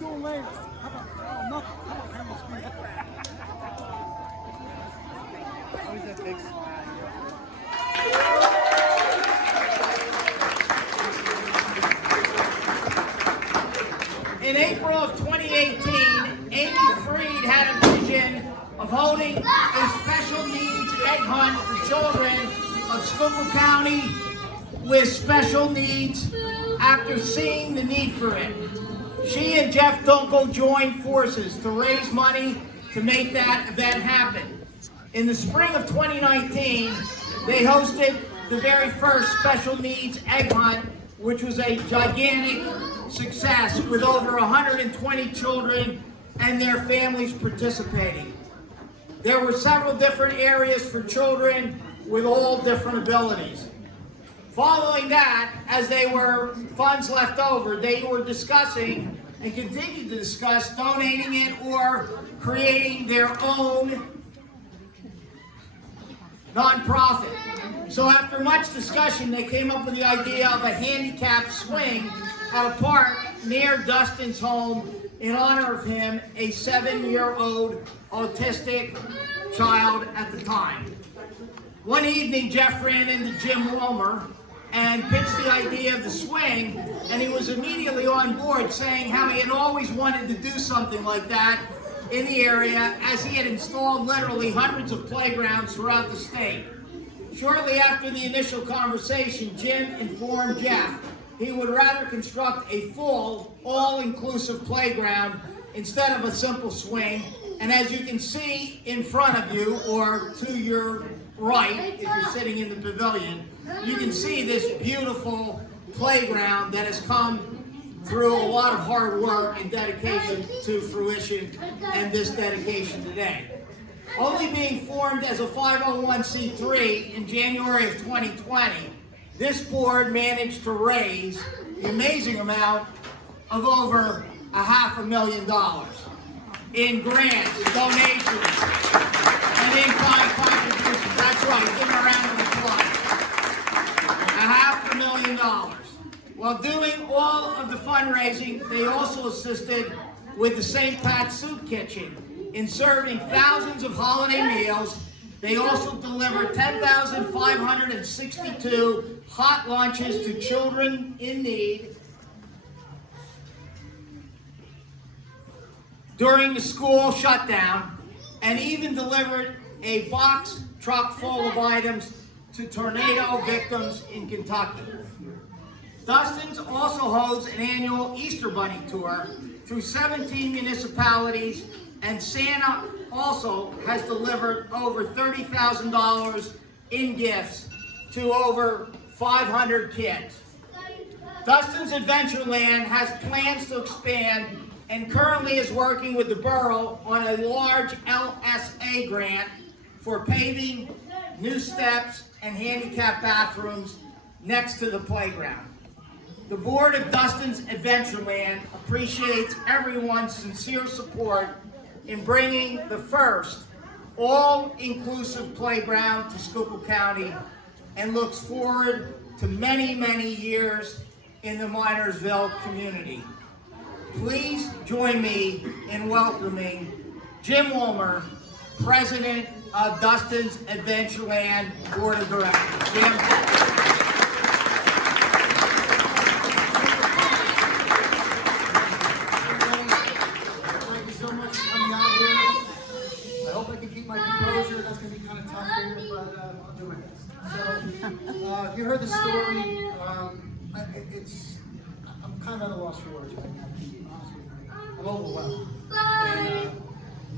doing later? How about nothing? How about camera speed? Always that big smile. In April of 2018, Amy Freed had a vision of holding a special needs egg hunt for children of Schuylkill County with special needs after seeing the need for it. She and Jeff Dunkel joined forces to raise money to make that event happen. In the spring of 2019, they hosted the very first special needs egg hunt, which was a gigantic success with over 120 children and their families participating. There were several different areas for children with all different abilities. Following that, as they were funds left over, they were discussing and continued to discuss donating it or creating their own nonprofit. So after much discussion, they came up with the idea of a handicapped swing at a park near Dustin's home in honor of him, a 7-year-old autistic child at the time. One evening, Jeff ran into Jim Wilmer and pitched the idea of the swing, and he was immediately on board, saying how he had always wanted to do something like that in the area, as he had installed literally hundreds of playgrounds throughout the state. Shortly after the initial conversation, Jim informed Jeff he would rather construct a full, all-inclusive playground instead of a simple swing. And as you can see in front of you, or to your right, if you're sitting in the pavilion, you can see this beautiful playground that has come through a lot of hard work and dedication to fruition, and this dedication today. Only being formed as a 501c3 in January of 2020, this board managed to raise the amazing amount of over $500,000 in grants, donations, and in-kind contributions. That's right, give them a round of applause. $500,000. While doing all of the fundraising, they also assisted with the St. Pat's Soup Kitchen in serving thousands of holiday meals. They also delivered 10,562 hot lunches to children in need during the school shutdown, and even delivered a box truck full of items to tornado victims in Kentucky. Dustin's also holds an annual Easter Bunny tour through 17 municipalities, and Santa also has delivered over $30,000 in gifts to over 500 kids. Dustin's Adventureland has plans to expand and currently is working with the borough on a large LSA grant for paving, new steps, and handicap bathrooms next to the playground. The board of Dustin's Adventureland appreciates everyone's sincere support in bringing the first all-inclusive playground to Schuylkill County, and looks forward to many, many years in the Minersville community. Please join me in welcoming Jim Wilmer, President of Dustin's Adventureland Board of Directors. Jim. You heard the story. I'm kind of at a loss for words right now, to be honest with you. I'm overwhelmed. And,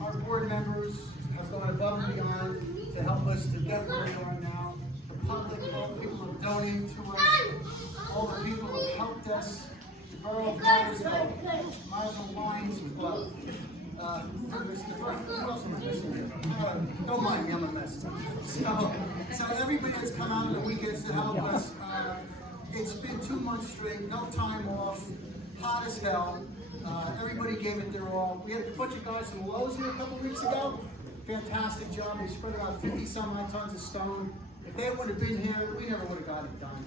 our board members have gone above and beyond to help us to get where we are now. The public, all the people who have donated to us, all the people who have helped us, the borough of Minersville, Minersville Lions Club. Don't mind me, I'm a mess. So everybody that's come out on the weekends to help us, it's been 2 months straight, no time off, hot as hell. Everybody gave it their all. We had a bunch of guys from Lowe's here a couple weeks ago. Fantastic job. They spread about 50 some odd tons of stone. If they would have been here, we never would have got it done.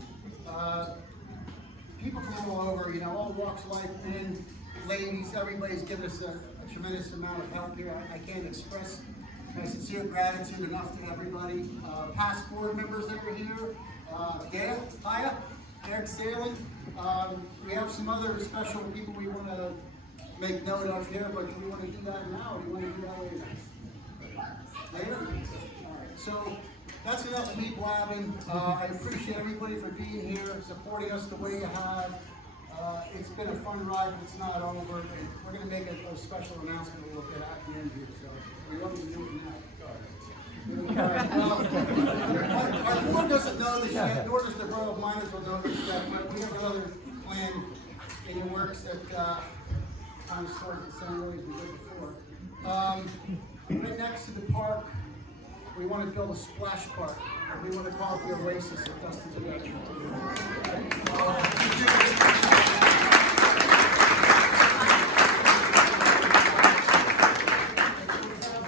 People from all over, all walks of life, and ladies, everybody's given us a tremendous amount of help here. I can't express my sincere gratitude enough to everybody. Past board members that are here, Gail, Haya, Eric Salem. We have some other special people we want to make note of here, but do we want to do that now, or do we want to do that later? Later? All right, so that's enough of me blabbing. I appreciate everybody for being here, supporting us the way you have. It's been a fun ride, but it's not over. And we're going to make a special announcement a little bit at the end here, so we don't even do it now. Our board doesn't know this yet, nor does the Borough of Minersville know this yet, but we have another plan in the works that kind of starts the same way as we did before. Right next to the park, we want to build a splash park. We want to call it the Oasis of Dustin's Adventure.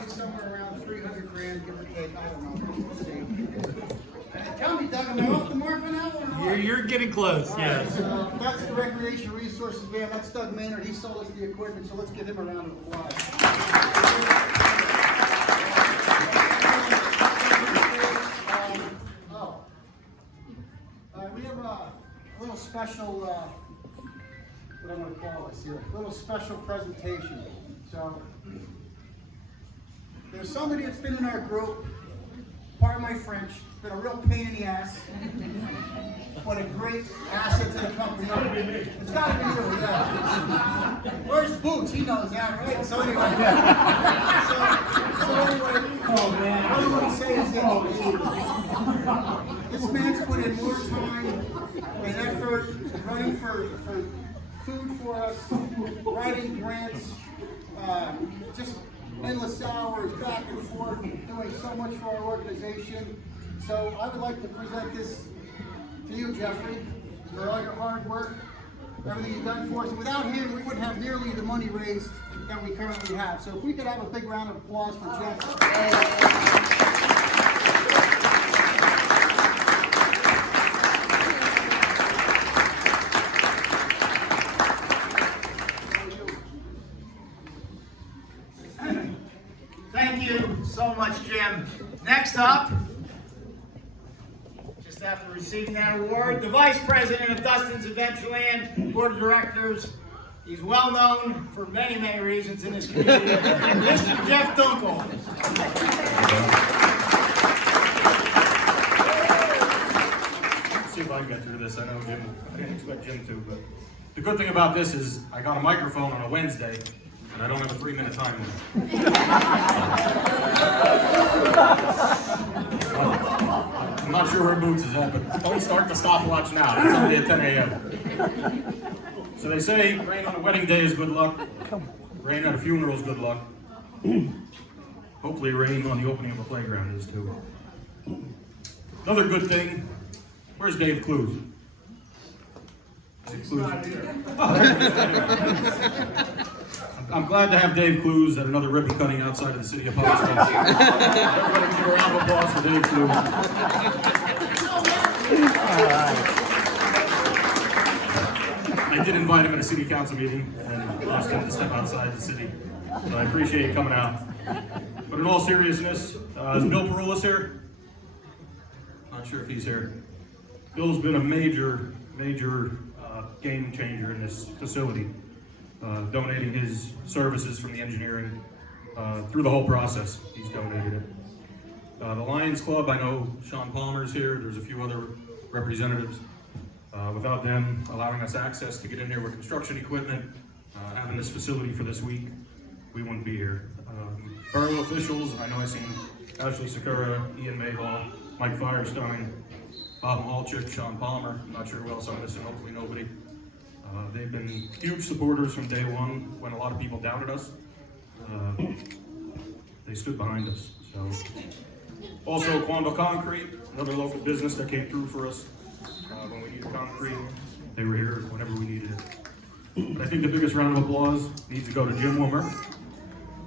Somewhere around 300 grand, give or take. I don't know. We'll see. Tell me, Doug, am I off the mark on that one? You're getting close, yes. That's the Recreation Resources man. That's Doug Maynard. He sold us the equipment, so let's give him a round of applause. We have a little special, what I'm going to call this here, a little special presentation. So, there's somebody that's been in our group, pardon my French, been a real pain in the ass, but a great asset to the company. It's got to be you, yeah. Where's Boots? He knows that, right? So anyway, what I want to say is this man's put in more time and effort running for food for us, writing grants, just endless hours back and forth, doing so much for our organization. So I would like to present this to you, Jeffrey, for all your hard work, everything you've done for us. And without him, we wouldn't have nearly the money raised that we currently have. So if we could have a big round of applause for Jeff. Thank you so much, Jim. Next up, just after receiving that award, the Vice President of Dustin's Adventureland Board of Directors. He's well known for many, many reasons in this community. Mr. Jeff Dunkel. Let's see if I can get through this. I know Jim, I didn't expect Jim to, but the good thing about this is I got a microphone on a Wednesday, and I don't have a 3-minute time limit. I'm not sure where Boots is at, but don't start the stopwatch now. It's only at 10 a.m. So they say rain on a wedding day is good luck. Rain at a funeral is good luck. Hopefully rain on the opening of a playground is too. Another good thing, where's Dave Clues? Dave Clues. I'm glad to have Dave Clues at another ribbon cutting outside of the city of Pottsville. Everybody give a round of applause for Dave Clues. I did invite him at a city council meeting and asked him to step outside the city. So I appreciate you coming out. But in all seriousness, is Bill Peroulis here? Not sure if he's here. Bill's been a major game changer in this facility. Donating his services from the engineering through the whole process. He's donated it. The Lions Club, I know Sean Palmer's here. There's a few other representatives. Without them allowing us access to get in here with construction equipment, having this facility for this week, we wouldn't be here. Borough officials, I know I've seen Ashley Sakura, Ian Mayhall, Mike Firestein, Bob Malchik, Sean Palmer. I'm not sure who else I'm missing, hopefully nobody. They've been huge supporters from day one when a lot of people doubted us. They stood behind us. So, also Quando Concrete, another local business that came through for us when we needed concrete. They were here whenever we needed it. But I think the biggest round of applause needs to go to Jim Wilmer.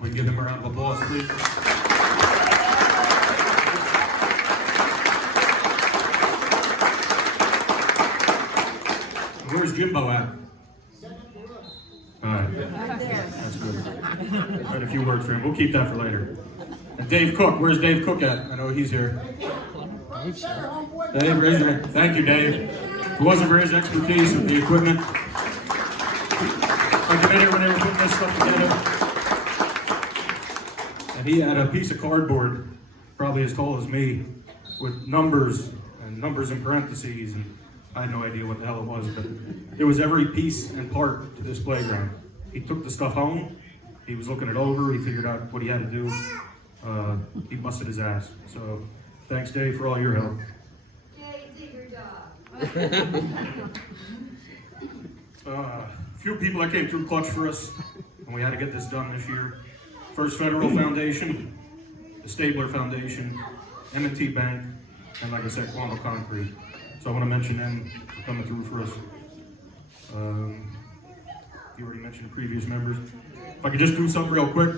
We can give him a round of applause, please. Where's Jimbo at? All right. That's good. Write a few words for him. We'll keep that for later. And Dave Cook, where's Dave Cook at? I know he's here. Dave, raise your hand. Thank you, Dave. If it wasn't for his expertise with the equipment, like you made when they were putting this stuff together. And he had a piece of cardboard, probably as tall as me, with numbers and numbers in parentheses, and I had no idea what the hell it was, but it was every piece and part to this playground. He took the stuff home, he was looking it over, he figured out what he had to do. He busted his ass. So thanks, Dave, for all your help. Jay, did your job. A few people that came through clutch for us, and we had to get this done this year. First Federal Foundation, the Stabler Foundation, M&T Bank, and like I said, Quantum Concrete. So I want to mention them for coming through for us. You already mentioned the previous members. If I could just do something real quick,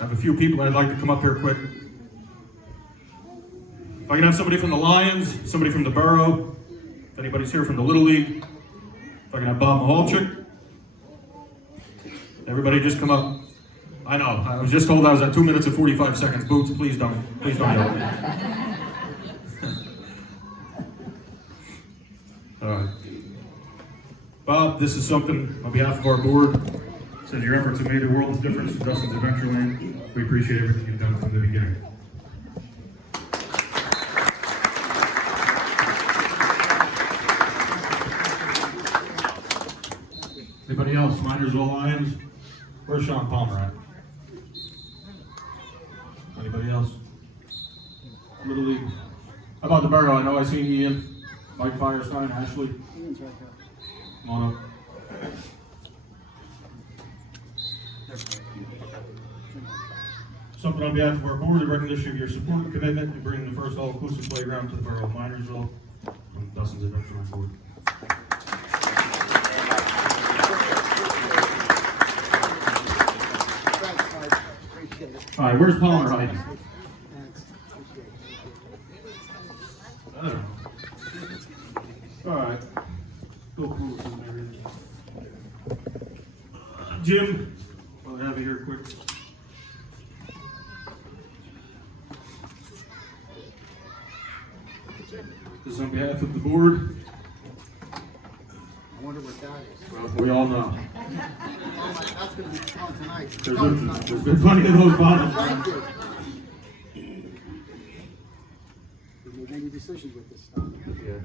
I have a few people I'd like to come up here quick. If I can have somebody from the Lions, somebody from the Borough, if anybody's here from the Little League, if I can have Bob Mahalchik. Everybody just come up. I know, I was just told I was at 2 minutes and 45 seconds. Boots, please don't yell. All right. Bob, this is something on behalf of our board. Says your efforts have made a world of difference to Dustin's Adventureland. We appreciate everything you've done from the beginning. Anybody else? Minersville Lions? Where's Sean Palmer at? Anybody else? Little League. How about the Borough? I know I seen Ian, Mike Firestein, Ashley. Come on up. Something on behalf of our board, in recognition of your support and commitment to bringing the first all-inclusive playground to the Borough of Minersville from Dustin's Adventureland Board. All right, where's Palmer hiding? I don't know. All right. Go cool. Jim, I'll have you here quick. This is on behalf of the board. I wonder what that is. Well, we all know. That's going to be fun tonight. There's been plenty of those bottles. Thank you. We made any decisions with this stuff. Yeah.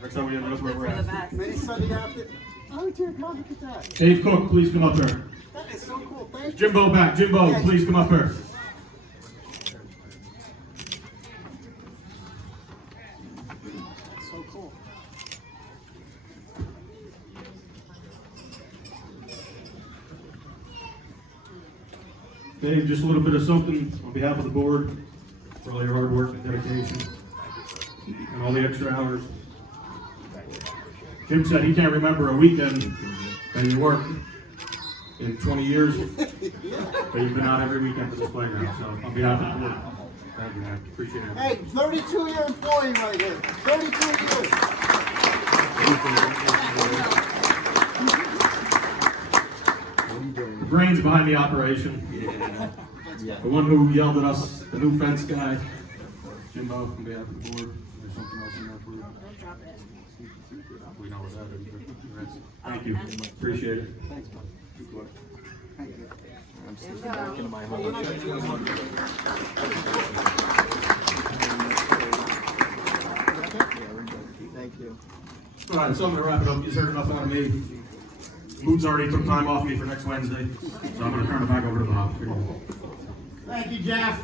That's how we ended up where we're at. Many Sunday after. Oh, dear God, look at that. Dave Cook, please come up here. That is so cool. Thank you. Jimbo back. Jimbo, please come up here. That's so cool. Dave, just a little bit of something on behalf of the board for all your hard work and dedication and all the extra hours. Jim said he can't remember a weekend that you worked in 20 years, but you've been out every weekend for this playground. So on behalf of the board, thank you, man. Appreciate it. Hey, 32-year employee right here. 32 years. The brains behind the operation. The one who yelled at us, the new fence guy. Jimbo, on behalf of the board. There's something else in there for you. We know what's happening. Thank you. Appreciate it. Thanks, bud. Good luck. Thank you. I'm still back into my home. Thank you. All right, so I'm gonna wrap it up. You heard enough out of me. Boots already took time off me for next Wednesday, so I'm gonna turn it back over to Bob. Thank you, Jeff.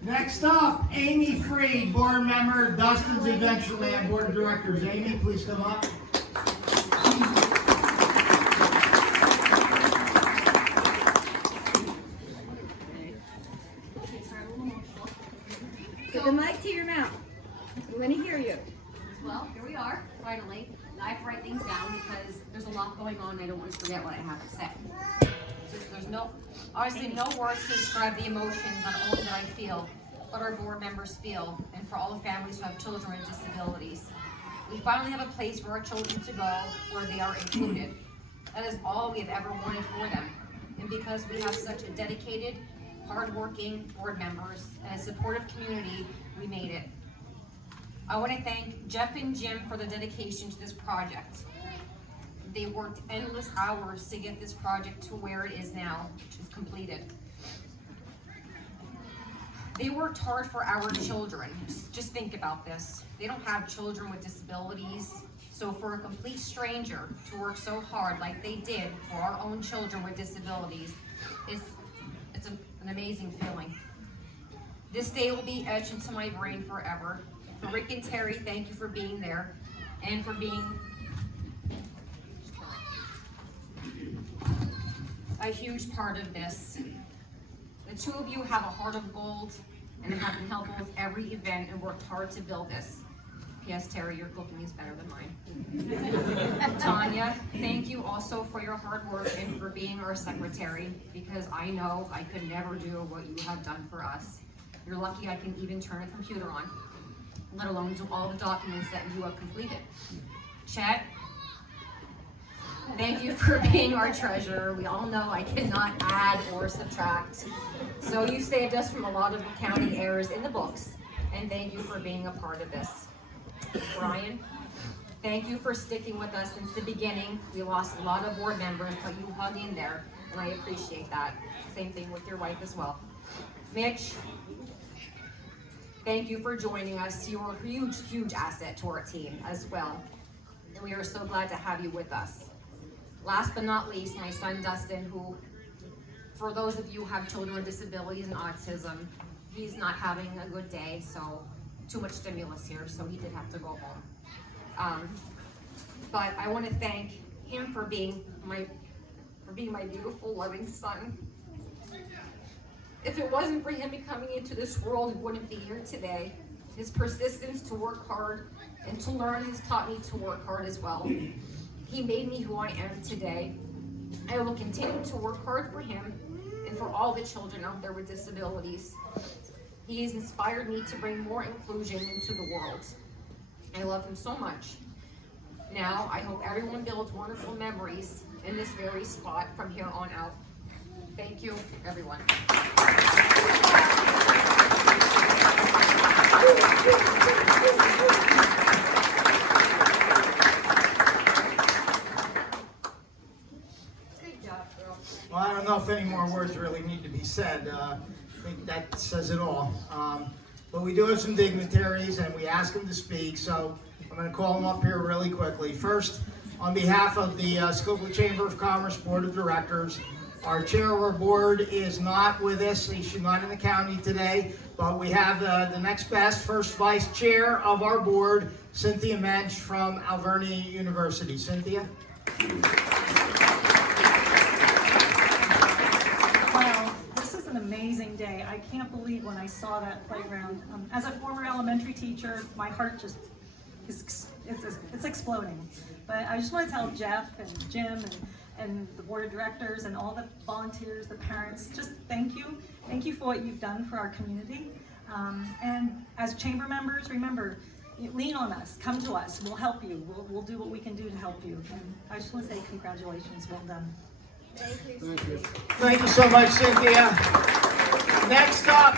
Next up, Amy Freed, board member, Dustin's Adventureland Board of Directors. Amy, please come up. Put the mic to your mouth. We want to hear you. Well, here we are, finally. I have to write things down because there's a lot going on and I don't want to forget what I have to say. So there's obviously no words to describe the emotions not only that I feel, but our board members feel, and for all the families who have children with disabilities. We finally have a place for our children to go where they are included. That is all we have ever wanted for them. And because we have such a dedicated, hardworking board members and a supportive community, we made it. I want to thank Jeff and Jim for the dedication to this project. They worked endless hours to get this project to where it is now, which is completed. They worked hard for our children. Just think about this. They don't have children with disabilities, so for a complete stranger to work so hard like they did for our own children with disabilities, it's an amazing feeling. This day will be etched into my brain forever. For Rick and Terry, thank you for being there and for being a huge part of this. The two of you have a heart of gold and have been helpful with every event and worked hard to build this. Yes, Terry, your cooking is better than mine. Tanya, thank you also for your hard work and for being our secretary, because I know I could never do what you have done for us. You're lucky I can even turn a computer on, let alone do all the documents that you have completed. Chet, thank you for being our treasurer. We all know I cannot add or subtract. So you saved us from a lot of accounting errors in the books, and thank you for being a part of this. Brian, thank you for sticking with us since the beginning. We lost a lot of board members, but you hung in there, and I appreciate that. Same thing with your wife as well. Mitch, thank you for joining us. You are a huge, huge asset to our team as well, and we are so glad to have you with us. Last but not least, my son Dustin, who, for those of you who have children with disabilities and autism, he's not having a good day, so too much stimulus here, so he did have to go home. But I want to thank him for being my beautiful, loving son. If it wasn't for him coming into this world, he wouldn't be here today. His persistence to work hard and to learn has taught me to work hard as well. He made me who I am today. I will continue to work hard for him and for all the children out there with disabilities. He has inspired me to bring more inclusion into the world. I love him so much. Now, I hope everyone builds wonderful memories in this very spot from here on out. Thank you, everyone. Great job, girl. Well, I don't know if any more words really need to be said. I think that says it all. But we do have some dignitaries, and we ask them to speak, so I'm going to call them up here really quickly. First, on behalf of the Schuylkill Chamber of Commerce Board of Directors, our chair of our board is not with us. She's not in the county today, but we have the next best first vice chair of our board, Cynthia Mensch from Alvernia University. Cynthia? Wow, this is an amazing day. I can't believe when I saw that playground. As a former elementary teacher, my heart just it's exploding. But I just want to tell Jeff and Jim and the board of directors and all the volunteers, the parents, just thank you. Thank you for what you've done for our community. And as chamber members, remember, lean on us, come to us, we'll help you. We'll do what we can do to help you. And I just want to say congratulations, well done. Thank you so much, Cynthia. Next up,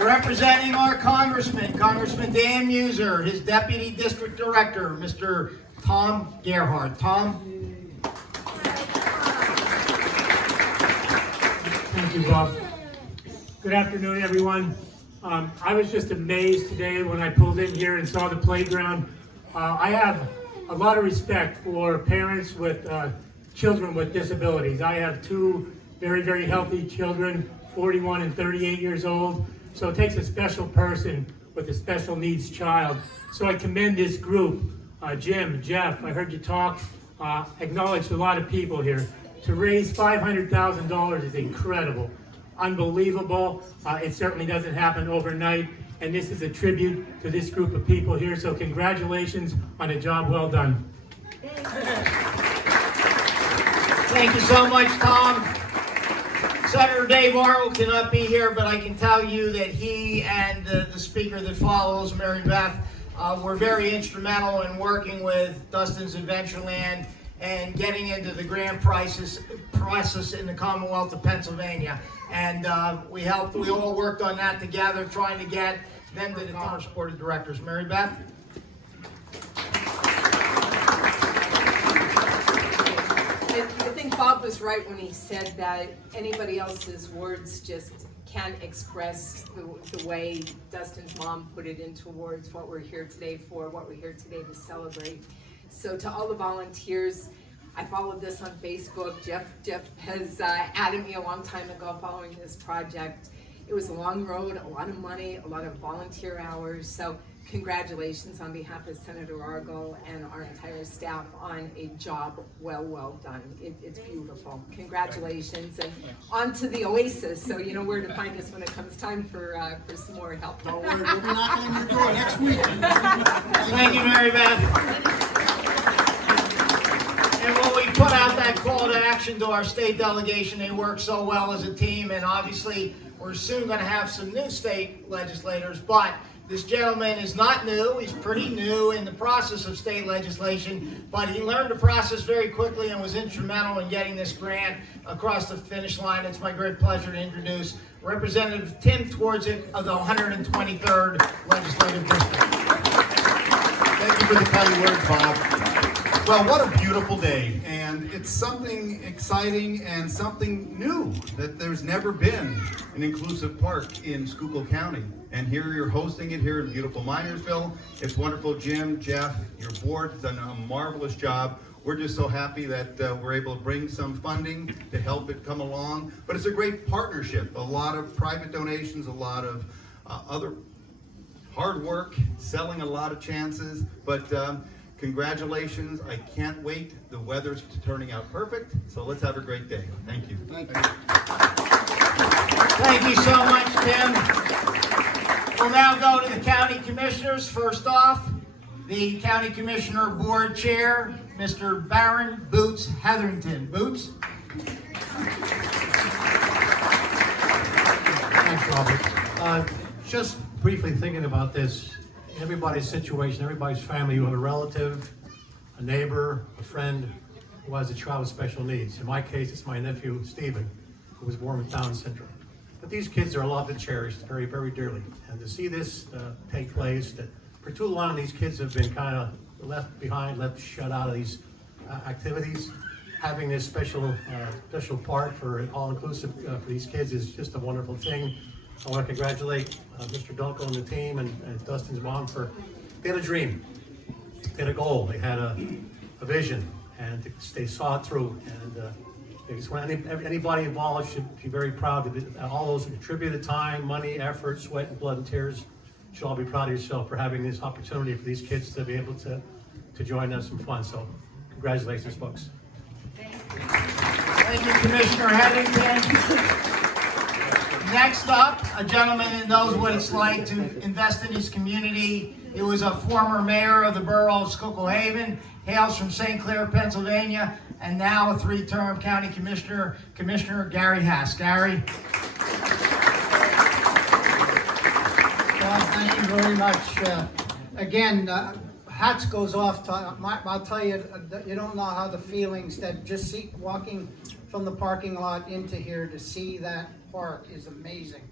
representing our congressman, Congressman Dan Muser, his deputy district director, Mr. Tom Gerhardt. Tom? Thank you, Bob. Good afternoon, everyone. I was just amazed today when I pulled in here and saw the playground. I have a lot of respect for parents with children with disabilities. I have two very, very healthy children, 41 and 38 years old. So it takes a special person with a special needs child. So I commend this group, Jim, Jeff, I heard you talk, acknowledged a lot of people here. To raise $500,000 is incredible, unbelievable. It certainly doesn't happen overnight. And this is a tribute to this group of people here. So congratulations on a job well done. Thank you so much, Tom. Senator Dave Arnold cannot be here, but I can tell you that he and the speaker that follows, Mary Beth, were very instrumental in working with Dustin's Adventureland and getting into the grant process in the Commonwealth of Pennsylvania. And we all worked on that together, trying to get them to the Commerce Board of Directors. Mary Beth? I think Bob was right when he said that anybody else's words just can't express the way Dustin's mom put it into words, what we're here today for, what we're here today to celebrate. So to all the volunteers, I followed this on Facebook. Jeff has added me a long time ago following this project. It was a long road, a lot of money, a lot of volunteer hours. So congratulations on behalf of Senator Argo and our entire staff on a job well done. It's beautiful. Congratulations, and on to the Oasis. So you know where to find us when it comes time for some more help. Don't worry, we'll be knocking on your door next week. Thank you, Mary Beth. And when we put out that call to action to our state delegation, they work so well as a team, and obviously we're soon going to have some new state legislators, but this gentleman is not new. He's pretty new in the process of state legislation, but he learned the process very quickly and was instrumental in getting this grant across the finish line. It's my great pleasure to introduce Representative Tim Twardzik of the 123rd Legislative District. Thank you for the kind words, Bob. Well, what a beautiful day, and it's something exciting and something new that there's never been an inclusive park in Schuylkill County. And here you're hosting it here in beautiful Minersville. It's wonderful. Jim, Jeff, your board has done a marvelous job. We're just so happy that we're able to bring some funding to help it come along. But it's a great partnership. A lot of private donations, a lot of other hard work, selling a lot of chances. But congratulations. I can't wait. The weather's turning out perfect. So let's have a great day. Thank you. Thank you. Thank you so much, Tim. We'll now go to the county commissioners. First off, the county commissioner board chair, Mr. Baron Boots Hetherington. Boots? Thanks, Robert. Just briefly thinking about this, everybody's situation, everybody's family, you have a relative, a neighbor, a friend who has a child with special needs. In my case, it's my nephew, Stephen, who was born with Down syndrome. But these kids are loved and cherished very, very dearly. And to see this take place, that for too long these kids have been kind of left behind, left shut out of these activities. Having this special part for all-inclusive for these kids is just a wonderful thing. I want to congratulate Mr. Dunkel and the team and Dustin's mom for, they had a dream, they had a goal, they had a vision, and they saw it through. And I just want anybody involved should be very proud of it. All those who contributed time, money, effort, sweat, and blood and tears should all be proud of yourself for having this opportunity for these kids to be able to join us some fun. So congratulations, folks. Thank you, Commissioner Hetherington. Next up, a gentleman that knows what it's like to invest in his community. He was a former mayor of the borough of Schuylkill Haven, hails from St. Clair, Pennsylvania, and now a three-term county commissioner, Commissioner Gary Hass. Gary? Well, thank you very much. Again, hats goes off to, I'll tell you, you don't know how the feelings that just walking from the parking lot into here to see that park is amazing.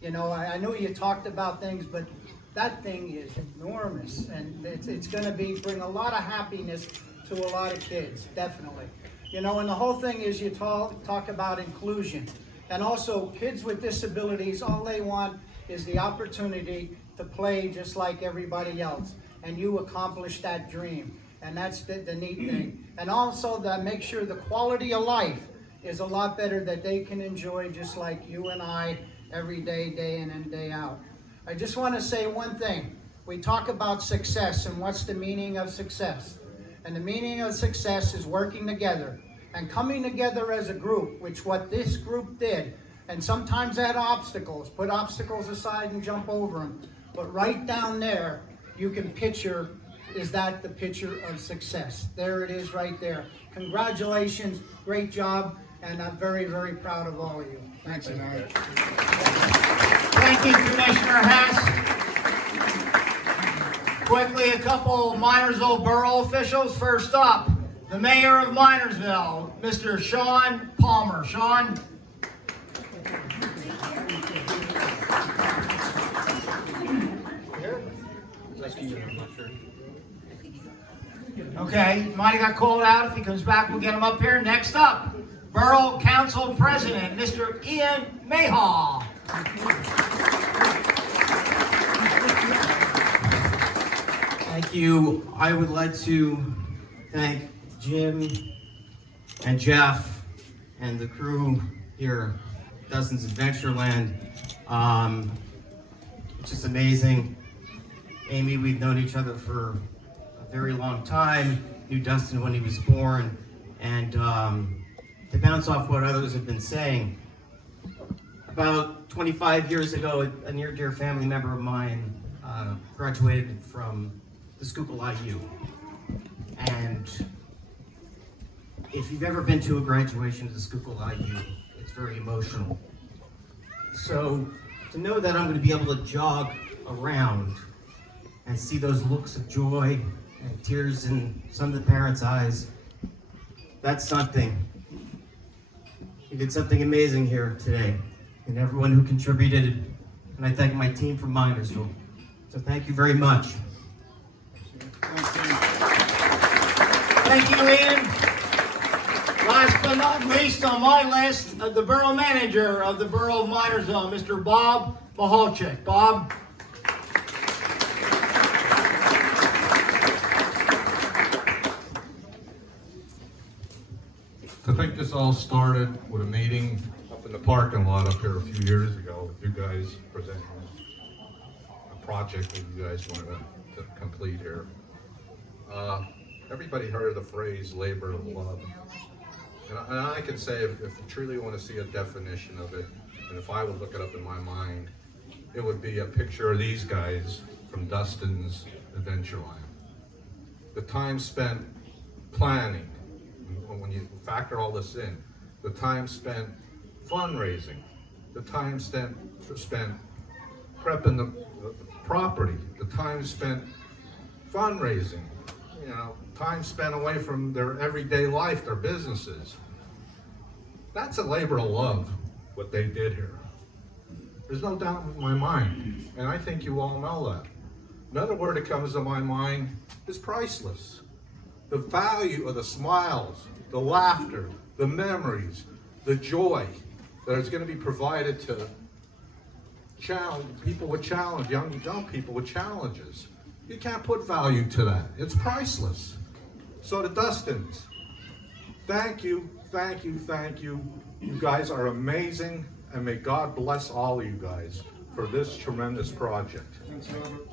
You know, I know you talked about things, but that thing is enormous, and it's going to bring a lot of happiness to a lot of kids, definitely. You know, and the whole thing is you talk about inclusion, and also kids with disabilities, all they want is the opportunity to play just like everybody else, and you accomplish that dream, and that's the neat thing. And also that make sure the quality of life is a lot better, that they can enjoy just like you and I every day, day in and day out. I just want to say one thing. We talk about success and what's the meaning of success. And the meaning of success is working together and coming together as a group, which what this group did. And sometimes they had obstacles. Put obstacles aside and jump over them. But right down there, you can picture, is that the picture of success? There it is right there. Congratulations, great job, and I'm very, very proud of all of you. Thanks, Larry. Thank you, Commissioner Hess. Quickly, a couple Minersville Borough officials. First up, the mayor of Minersville, Mr. Sean Palmer. Sean? Okay, might have got called out. If he comes back, we'll get him up here. Next up, Borough Council President, Mr. Ian Mayhaw. Thank you. I would like to thank Jim and Jeff and the crew here at Dustin's Adventureland. It's just amazing. Amy, we've known each other for a very long time. Knew Dustin when he was born. And to bounce off what others have been saying, about 25 years ago, a near dear family member of mine graduated from the Schuylkill IU. And if you've ever been to a graduation of the Schuylkill IU, it's very emotional. So to know that I'm going to be able to jog around and see those looks of joy and tears in some of the parents' eyes, that's something. You did something amazing here today, and everyone who contributed, and I thank my team from Minersville. So thank you very much. Thank you, Ian. Last but not least on my list, the borough manager of the borough of Minersville, Mr. Bob Mahalchik. Bob? I think this all started with a meeting up in the parking lot up here a few years ago with you guys presenting a project that you guys wanted to complete here. Everybody heard of the phrase labor of love. And I can say, if you truly want to see a definition of it, and if I would look it up in my mind, it would be a picture of these guys from Dustin's Adventureland. The time spent planning, when you factor all this in, the time spent fundraising, the time spent prepping the property, the time spent fundraising, you know, time spent away from their everyday life, their businesses. That's a labor of love, what they did here. There's no doubt in my mind, and I think you all know that. Another word that comes to my mind is priceless. The value of the smiles, the laughter, the memories, the joy that is going to be provided to people with challenges, young people with challenges. You can't put value to that. It's priceless. So to Dustins, thank you, thank you, thank you. You guys are amazing, and may God bless all of you guys for this tremendous project. Thanks, Robert.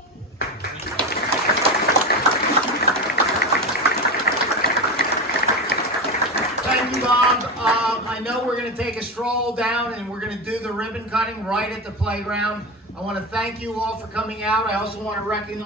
Thank you, Bob. I know we're going to take a stroll down and we're going to do the ribbon cutting right at the playground. I want to thank you all for coming out. I also want to recognize